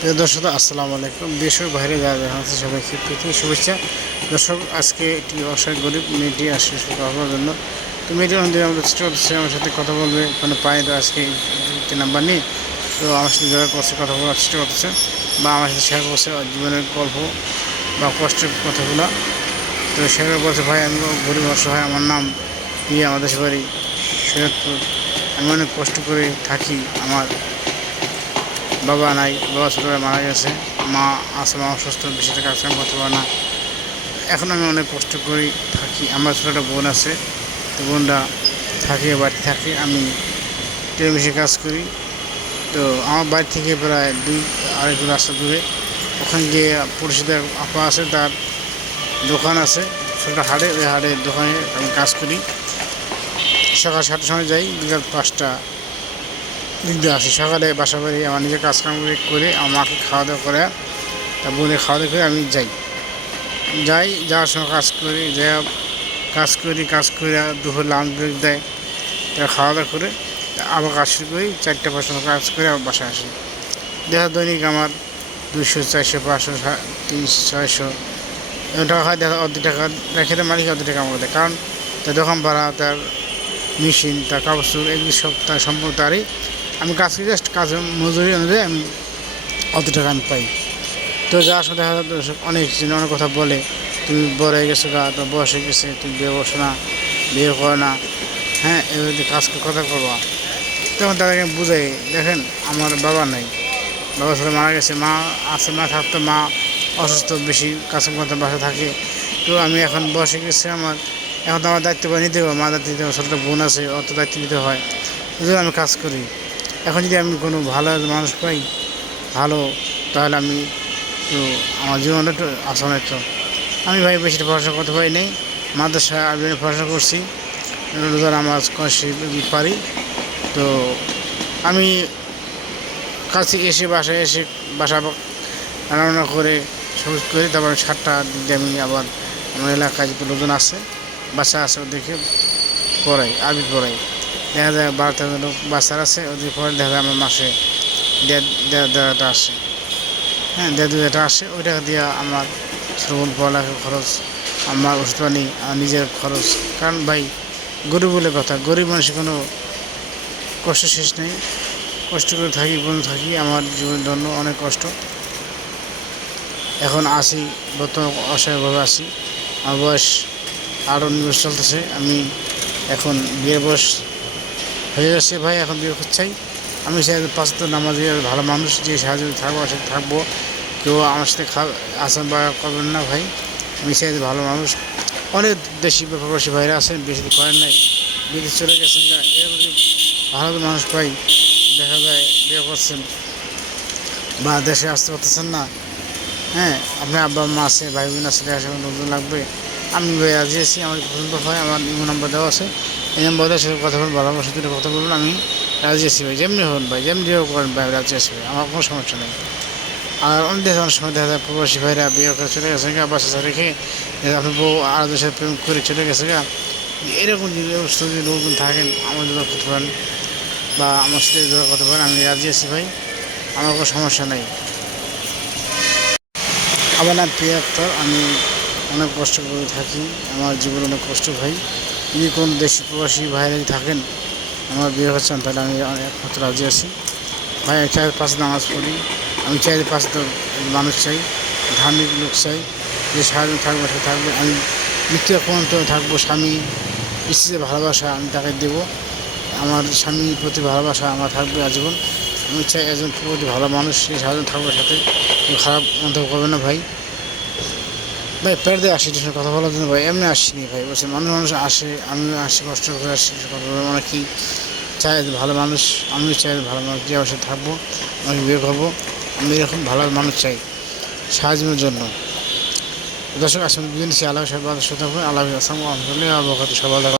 প্রিয় দর্শক, আসসালামু আলাইকুম। দেশের বাইরে যারা আছে সবাইকে প্রীতি শুভেচ্ছা। দর্শক, আজকে একটি অসহায় গরিব মেয়েটি আসছে হওয়ার জন্য। তো মেয়েটি অনেকদিন আমাদের চেষ্টা করতেছে আমার সাথে কথা বলবে। মানে পায়ে তো আজকে একটি নাম্বার নেই তো আমার সাথে যারা করছে, কথা বলার চেষ্টা করতেছে। বা আমার সাথে শেয়ার করছে জীবনের গল্প বা কষ্টের কথাগুলো। তো শেয়ার করছে ভাই, আমি গরিব, অসহায়। আমার নাম দিয়ে আমাদের বাড়ি সৈয়দপুর। আমি অনেক কষ্ট করে থাকি আমার বাবা নাই, বাবা ছোটবেলায় মারা গেছে। মা আছে, মা অসুস্থ বেশি কাজ করতে পারে না। এখন আমি অনেক কষ্ট করি থাকি। আমার ছোটো একটা বোন আছে, তো বোনটা থাকে, বাড়িতে থাকে। আমি ট্রেন টেলিভিশনে কাজ করি। তো আমার বাড়ি থেকে প্রায় দুই, আড়াইশো রাস্তা দূরে। ওখানে গিয়ে পরিচিত আপা আছে, তার দোকান আছে ছোটো হাটে। ওই হাটের দোকানে আমি কাজ করি। সকাল সাতটার সময় যাই, বিকাল পাঁচটা। দিক দিয়ে আসি। সকালে বাসা বাড়ি আমার নিজের কাজকাম করে আমাকে খাওয়া দাওয়া করে তা বোনের খাওয়া দাওয়া করে আমি যাই। যাই, যাওয়ার সময় কাজ করি যা কাজ করি, কাজ করে দুপুর লাঞ্চ ব্রেক দেয় তারা খাওয়া দাওয়া করে আবার কাজ শুরু করি, চারটে পাঁচশো কাজ করে আবার বাসায় আসি। দেখা দৈনিক আমার দুশো চারশো, পাঁচশো তিনশো, ছয়শো। টাকা হয়, দেখা অর্ধেক টাকা রেখে দেয় মালিক অর্ধেক টাকা আমাকে দেয়। কারণ তার দোকান ভাড়া, তার মেশিন তার কাপড় এগুলো সব তার সম্পূর্ণ তারই। আমি কাজ করি জাস্ট কাজের মজুরি অনুযায়ী আমি অত টাকা আমি পাই। তো যার সাথে অনেক অনেক কথা বলে, তুমি বড় হয়ে গেছো গা তো বয়স হয়ে গেছে, তুমি বিয়ে বসো না, বিয়ে করো না হ্যাঁ এভাবে কাজ কথা করবা তখন তাদেরকে বুঝাই, দেখেন, আমার বাবা নাই। বাবা ছেলে মারা গেছে, মা আছে, মা থাকতো, মা অসুস্থ, বেশি কাছে করতে বাসা থাকে। তো আমি এখন বসে গেছে, আমার, এখন তো আমার দায়িত্ব নিতে হবে, মা দায়িত্ব নিতে হবে বোন আছে, অত দায়িত্ব নিতে হয়। জন্য আমি কাজ করি। এখন যদি আমি কোনো ভালো মানুষ পাই, ভালো, তাহলে আমি একটু আমার জীবনটা একটু আসান একটু আমি ভাই বেশি পড়াশোনা করতে পারি নাই। মাদ্রাসা আমি পড়াশোনা করছি। রোজার নামাজ কষি পারি, তো আমি কাছ এসে বাসায় এসে বাসা রান্না করে সবুজ করে তারপর সাতটা দিকে আমি আবার আমার এলাকায় লোকজন আছে বাসা আছে দেখে পড়াই, আরবি পড়াই। দেখা যায় বারো তেরো লোক বাচ্চার আছে, ওদের পরে দেখা যায় আমার মাসে দেড় দেড় দেড়টা আসে। হ্যাঁ দেড় দু হাজার আসে, ওই টাকা দিয়ে আমার শ্রবণ পড়ালেখার খরচ, আমার ওষুধ পানি নিজের খরচ। কারণ ভাই, গরিব বলে কথা, গরিব মানুষের কোনো কষ্ট শেষ নেই। কষ্ট করে থাকি, বন্ধু থাকি, আমার জীবনের জন্য অনেক কষ্ট। এখন আসি, বর্তমান অসহায়ভাবে আসি। আমার বয়স আরও নিবেশ চলতেছে, আমি এখন বিয়ের বয়স হয়ে যাচ্ছে ভাই, এখন বিয়ে চাই আমি চাই পাঁচ তো নামাজি ভালো মানুষ, যে সাহায্য থাকব সাথে থাকব। কেউ আমার সাথে খা আসেন বা করবেন না ভাই। আমি যে ভালো মানুষ। অনেক দেশি প্রবাসী ভাইরা আছেন, বেশি করেন নাই। বিদেশ চলে গেছেন এরকম ভালো মানুষ পাই, দেখা যায় বিয়ে করছেন বা দেশে আসতে পারতেছেন না। হ্যাঁ আপনার আব্বা মা আছে, ভাই বোন আছে, দেখা নতুন লাগবে। আমি ভাই রাজি আছি আমার পছন্দ হয় আমার ইমো নাম্বার দেওয়া আছে। এই নাম্বারের সাথে কথা বলুন ভালোবাসার সাথে কথা বলুন, আমি রাজি আছি ভাই, যেমনি হন ভাই, যেমনি হোক করেন ভাই, রাজি আছি ভাই, আমার কোনো সমস্যা নেই। আর অনেক দেশে অনেক সময় দেখা যায়, প্রবাসী ভাইরা বিয়ে করে চলে গেছে গা, বাসা রেখে আপনি বউ আর দেশের প্রেম করে চলে গেছে গা। এরকম যদি যদি লোকজন থাকেন, আমার যদি করতে পারেন বা আমার সাথে যোগাযোগ করতে পারেন আমি রাজি আছি ভাই, আমার কোনো সমস্যা নেই। আমার নাম প্রিয়া আক্তার, আমি অনেক কষ্ট করে থাকি, আমার জীবনে অনেক কষ্ট ভাই যদি কোনো দেশি প্রবাসী ভাইরা যদি থাকেন, আমার বিয়ে হচ্ছেন তাহলে আমি একমাত্র রাজি আছি। ভাই, আমি চাই পাঁচ নামাজ পড়ি। আমি পাঁচ তো মানুষ চাই, ধার্মিক লোক চাই, যে সাহায্য থাকবে, সে থাকবে। আমি মৃত্যু পর্যন্ত থাকব, স্বামী, স্ত্রীর ভালোবাসা আমি তাকে দেব। আমার স্বামীর প্রতি ভালোবাসা আমার থাকবে আজীবন। আমি চাই একজন প্রতি ভালো মানুষ, সে সাহায্য থাকবে সাথে। খারাপ মন্তব্য করবে না ভাই। ভাই পেট দিয়ে আসি টিউশন কথা বলার জন্য ভাই এমনি আসিনি ভাই বলছে মানুষ মানুষ আসে আমি আসি কষ্ট করে আসি কথা বলে মানে কি চাই ভালো মানুষ আমি চাই ভালো মানুষ যে অবশ্যই থাকব আমি বিয়ে করব আমি এরকম ভালো মানুষ চাই সাহায্যের জন্য দর্শক আসলে বিভিন্ন আল্লাহ সাহেব আল্লাহ সুতরাং আসসালাম আলহামদুলিল্লাহ